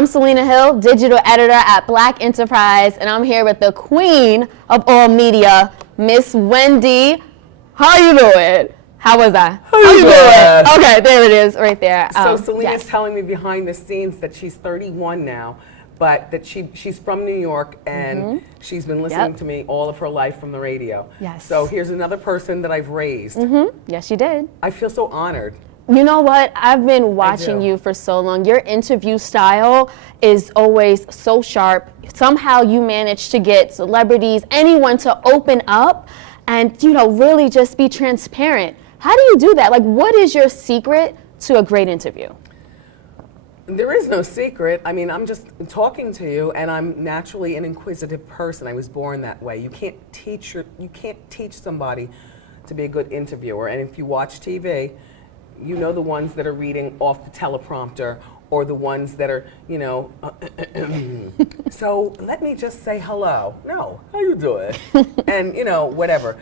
I'm Selena Hill, digital editor at Black Enterprise, and I'm here with the queen of all media, Miss Wendy. How you doing? How was I? How you doing? Okay, there it is, right there. So Selena's telling me behind the scenes that she's 31 now, but that she's from New York and she's been listening to me all of her life from the radio. Yes. So here's another person that I've raised. Yes, you did. I feel so honored. You know what? I've been watching you for so long. Your interview style is always so sharp. Somehow you manage to get celebrities, anyone to open up and, you know, really just be transparent. How do you do that? Like, what is your secret to a great interview? There is no secret. I mean, I'm just talking to you, and I'm naturally an inquisitive person. I was born that way. You can't teach somebody to be a good interviewer. And if you watch TV, you know the ones that are reading off the teleprompter or the ones that are, you know, so let me just say hello. No, how you doing? And, you know, whatever.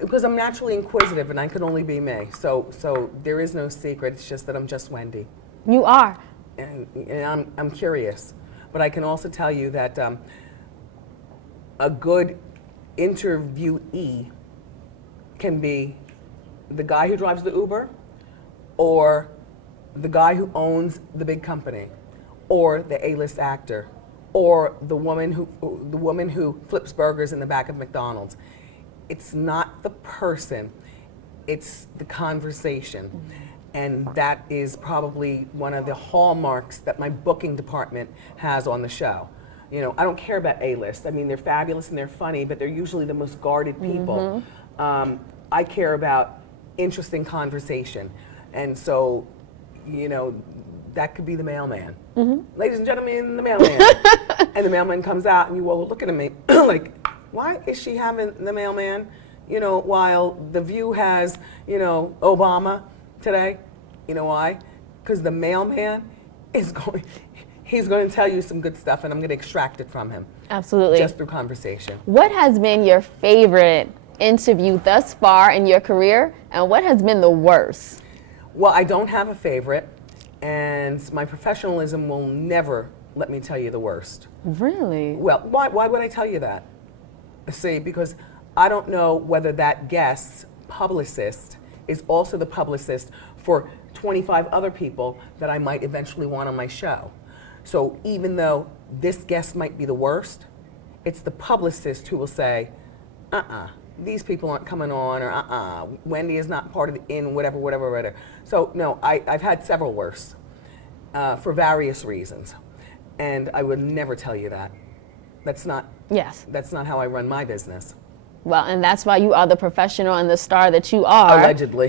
Because I'm naturally inquisitive and I could only be me. So there is no secret. It's just that I'm just Wendy. You are. And I'm curious. But I can also tell you that a good interviewee can be the guy who drives the Uber, or the guy who owns the big company, or the A-list actor, or the woman who flips burgers in the back of McDonald's. It's not the person, it's the conversation. And that is probably one of the hallmarks that my booking department has on the show. You know, I don't care about A-list. I mean, they're fabulous and they're funny, but they're usually the most guarded people. I care about interesting conversation. And so, you know, that could be the mailman. Ladies and gentlemen, the mailman. And the mailman comes out and you all are looking at me like, why is she having the mailman? You know, while The View has, you know, Obama today. You know why? Because the mailman is he's going to tell you some good stuff and I'm going to extract it from him. Absolutely. Just through conversation. What has been your favorite interview thus far in your career, and what has been the worst? Well, I don't have a favorite, and my professionalism will never let me tell you the worst. Really? Well, why would I tell you that? See, because I don't know whether that guest's publicist is also the publicist for 25 other people that I might eventually want on my show. So even though this guest might be the worst, it's the publicist who will say, these people aren't coming on, or Wendy is not part of the whatever. So no, I've had several worse for various reasons. And I would never tell you that. That's not how I run my business. Well, and that's why you are the professional and the star that you are. Allegedly.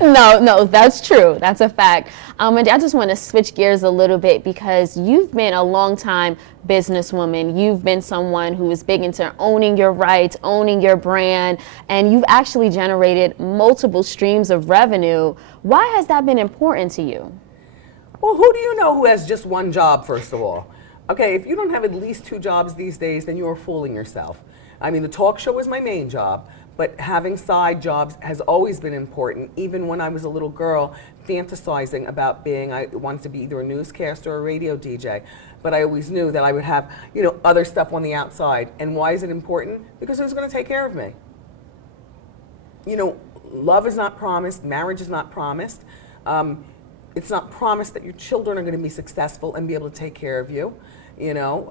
No, that's true. That's a fact. And I just want to switch gears a little bit because you've been a long-time businesswoman. You've been someone who is big into owning your rights, owning your brand, and you've actually generated multiple streams of revenue. Why has that been important to you? Well, who do you know who has just one job, first of all? Okay, if you don't have at least 2 jobs these days, then you're fooling yourself. I mean, the talk show is my main job, but having side jobs has always been important. Even when I was a little girl, fantasizing about I wanted to be either a newscaster or a radio DJ, but I always knew that I would have, you know, other stuff on the outside. And why is it important? Because who's going to take care of me? You know, love is not promised, marriage is not promised. It's not promised that your children are going to be successful and be able to take care of you. You know,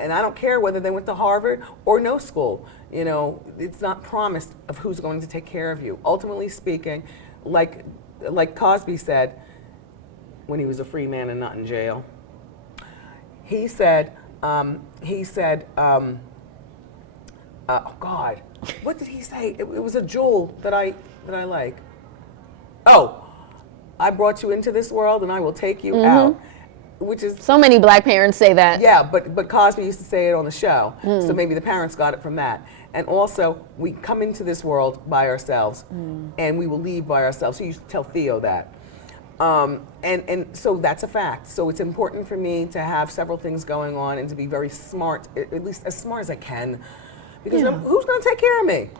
and I don't care whether they went to Harvard or no school. You know, it's not promised of who's going to take care of you. Ultimately speaking, like Cosby said when he was a free man and not in jail, he said, oh God, what did he say? It was a jewel that I like. Oh, I brought you into this world and I will take you out. Which is so many black parents say that. Yeah, but Cosby used to say it on the show, so maybe the parents got it from that. And also, we come into this world by ourselves, and we will leave by ourselves. He used to tell Theo that. And so that's a fact. So it's important for me to have several things going on and to be very smart, at least as smart as I can, because who's going to take care of me?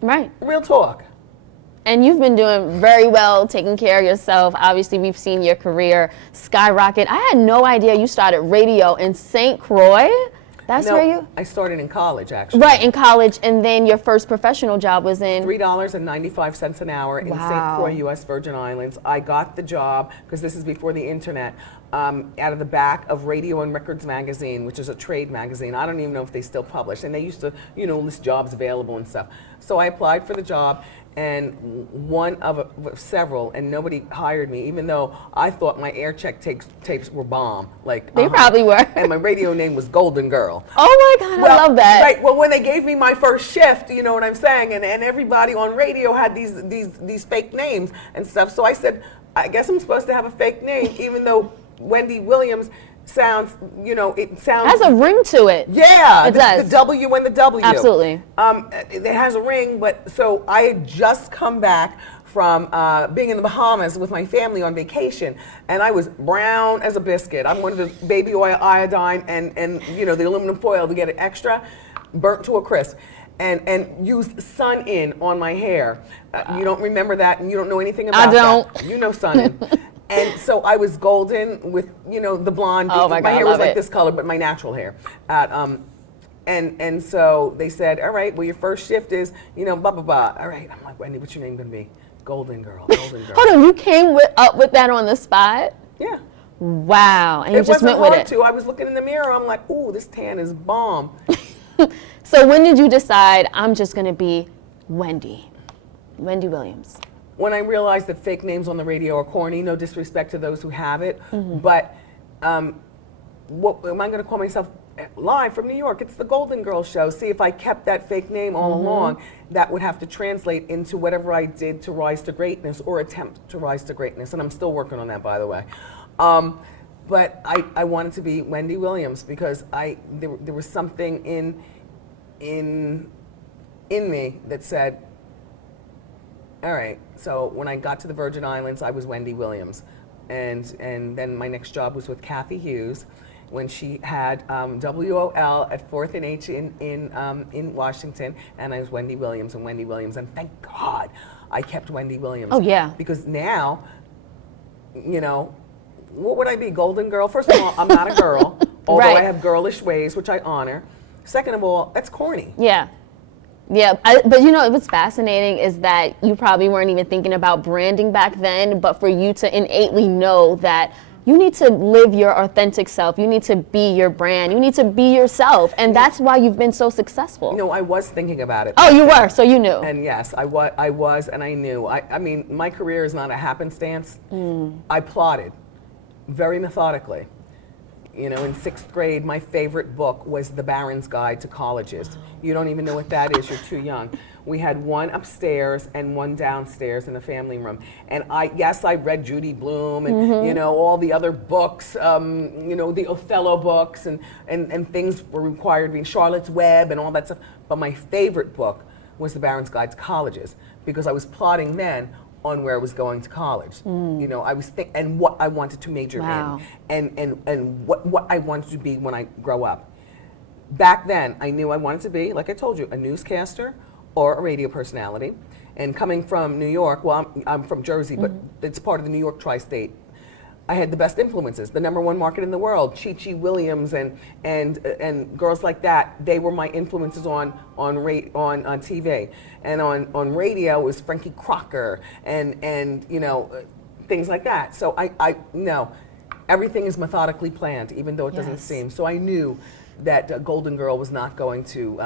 Right. Real talk. And you've been doing very well, taking care of yourself. Obviously, we've seen your career skyrocket. I had no idea you started radio in St. Croix. That's No, where you? I started in college, actually. Right, in college, and then your first professional job was in? $3.95 an hour in St. Wow. Croix, U.S. Virgin Islands. I got the job, because this is before the internet, out of the back of Radio and Records magazine, which is a trade magazine. I don't even know if they still publish. And they used to, list jobs available and stuff. So I applied for the job, and one of several, and nobody hired me, even though I thought my air check tapes were bomb. Like They probably were. And my radio name was Golden Girl. Oh my God, I love that. Right. Well, when they gave me my first shift, you know what I'm saying, and everybody on radio had these fake names and stuff. So I said, I guess I'm supposed to have a fake name, even though Wendy Williams sounds, it sounds. Has a ring to it. Yeah, It does. The W and the W. Absolutely. It has a ring, but so I had just come back from being in the Bahamas with my family on vacation, and I was brown as a biscuit. I'm one of those baby oil iodine and the aluminum foil to get it extra, burnt to a crisp. And used sun in on my hair. You don't remember that, and you don't know anything about I don't. that. You know sun in. And so I was golden with, the blonde. Oh my God, my hair I was love like it. this color, but my natural hair. And so they said, all right, well, your first shift is, blah, blah, blah. All right, I'm like, Wendy, what's your name going to be? Golden Girl, Golden Girl. Hold on, you came up with that on the spot? Yeah. Wow, and you It just wasn't went with hard it. to. I was looking in the mirror. I'm like, ooh, this tan is bomb. So when did you decide, I'm just going to be Wendy Williams? When I realized that fake names on the radio are corny, no disrespect to those who have it, but what am I going to call myself live from New York? It's the Golden Girl Show. See, if I kept that fake name all along, that would have to translate into whatever I did to rise to greatness or attempt to rise to greatness, and I'm still working on that, by the way. But I wanted to be Wendy Williams because there was something in me that said, all right, so when I got to the Virgin Islands, I was Wendy Williams. And then my next job was with Kathy Hughes when she had WOL at 4th and H in Washington, and I was Wendy Williams. And thank God I kept Wendy Williams. Oh, yeah. Because now, what would I be, Golden Girl? First of all, I'm not a girl, although Right. I have girlish ways, which I honor. Second of all, that's corny. Yeah. Yeah, but what's fascinating is that you probably weren't even thinking about branding back then, but for you to innately know that you need to live your authentic self, you need to be your brand, you need to be yourself, and that's why you've been so successful. No, I was thinking about it. Oh, you were, so you knew. And yes, I was, and I knew. I mean, my career is not a happenstance. I plotted very methodically. In 6th grade, my favorite book was The Baron's Guide to Colleges. You don't even know what that is, you're too young. We had one upstairs and one downstairs in the family room. And I read Judy Blume and, all the other books, the Othello books and things were required reading, Charlotte's Web and all that stuff. But my favorite book was The Baron's Guide to Colleges because I was plotting then on where I was going to college. I was and what I wanted to major in and what I wanted to be when I grow up. Back then, I knew I wanted to be, like I told you, a newscaster or a radio personality. And coming from New York, well, I'm from Jersey, but it's part of the New York tri-state. I had the best influences, the #1 market in the world, Chi Williams and girls like that. They were my influences on TV, and on radio it was Frankie Crocker and things like that. So I know everything is methodically planned, even though it doesn't seem. So I knew that Golden Girl was not going to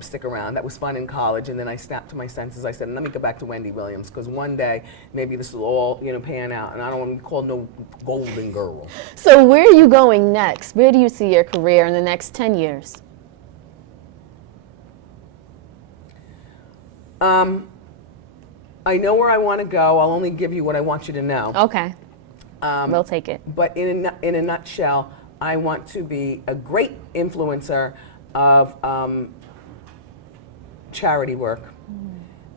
stick around. That was fun in college, and then I snapped to my senses. I said, let me go back to Wendy Williams, because one day, maybe this will all pan out, and I don't want to be called no Golden Girl. So where are you going next? Where do you see your career in the next 10 years? I know where I want to go. I'll only give you what I want you to know. Okay, we'll take it. But in a nutshell, I want to be a great influencer of charity work.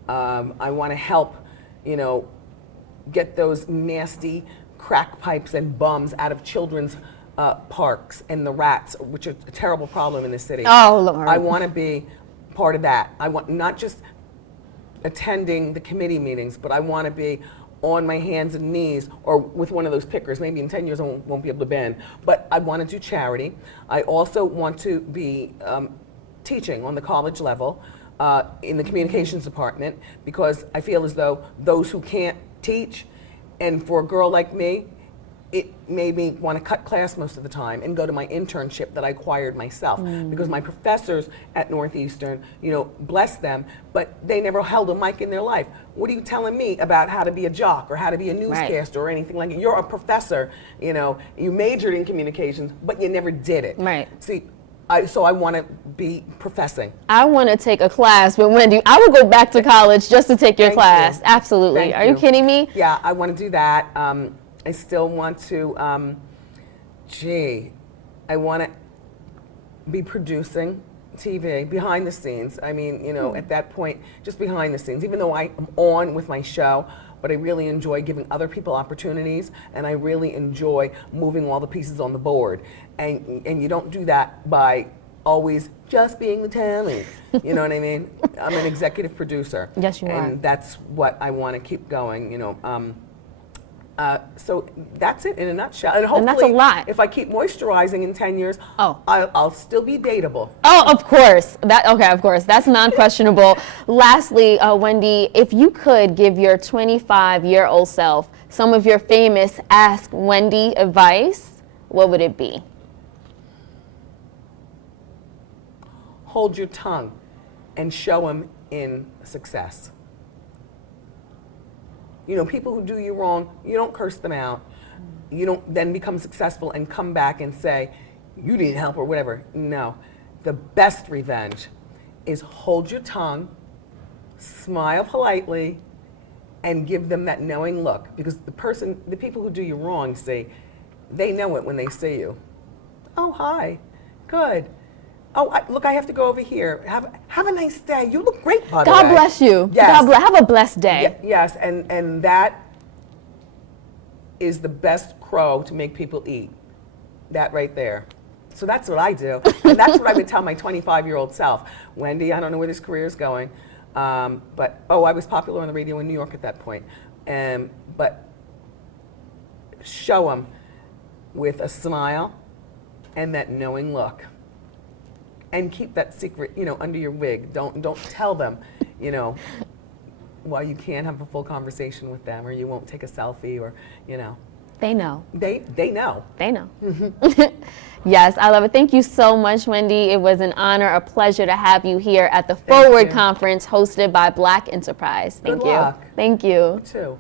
I want to help, get those nasty crack pipes and bums out of children's parks and the rats, which are a terrible problem in the city. Oh, Lord. I want to be part of that. I want not just attending the committee meetings, but I want to be on my hands and knees or with one of those pickers. Maybe in 10 years I won't be able to bend, but I want to do charity. I also want to be teaching on the college level in the communications department, because I feel as though those who can't teach, and for a girl like me, it made me want to cut class most of the time and go to my internship that I acquired myself, because my professors at Northeastern, bless them, but they never held a mic in their life. What are you telling me about how to be a jock or how to be a newscaster or anything like that? You're a professor, you majored in communications, but you never did it. Right. See, so I want to be professing. I want to take a class with Wendy. I would go back to college just to take your class. You. Absolutely. Are you kidding me? Yeah, I want to do that. I still want to, I want to be producing TV behind the scenes. I mean, at that point, just behind the scenes, even though I am on with my show, but I really enjoy giving other people opportunities, and I really enjoy moving all the pieces on the board. And you don't do that by always just being the talent. You know what I mean? I'm an executive producer. Yes, you are. And that's what I want to keep going, so that's it in a nutshell. And hopefully, that's a lot. If I keep moisturizing in 10 years, I'll still be dateable. Oh, of course. Of course. That's non-questionable. Lastly, Wendy, if you could give your 25-year-old self some of your famous Ask Wendy advice, what would it be? Hold your tongue and show them in success. People who do you wrong, you don't curse them out. You don't then become successful and come back and say, you didn't help or whatever. No. The best revenge is hold your tongue, smile politely, and give them that knowing look. Because the people who do you wrong, see, they know it when they see you. Oh, hi. Good. Oh, look, I have to go over here. Have a nice day. You look great, by the way. God bless you. Yes. Have a blessed day. Yes, and that is the best crow to make people eat. That right there. So that's what I do. And that's what I would tell my 25-year-old self. Wendy, I don't know where this career is going. But I was popular on the radio in New York at that point. But show them with a smile and that knowing look. And keep that secret, under your wig. Don't tell them, you can't have a full conversation with them, or you won't take a selfie, or, They know. They know. They know. Yes, I love it. Thank you so much, Wendy. It was an honor, a pleasure to have you here at the Forward Conference hosted by Black Enterprise. Thank you. Good luck. Thank you. You too.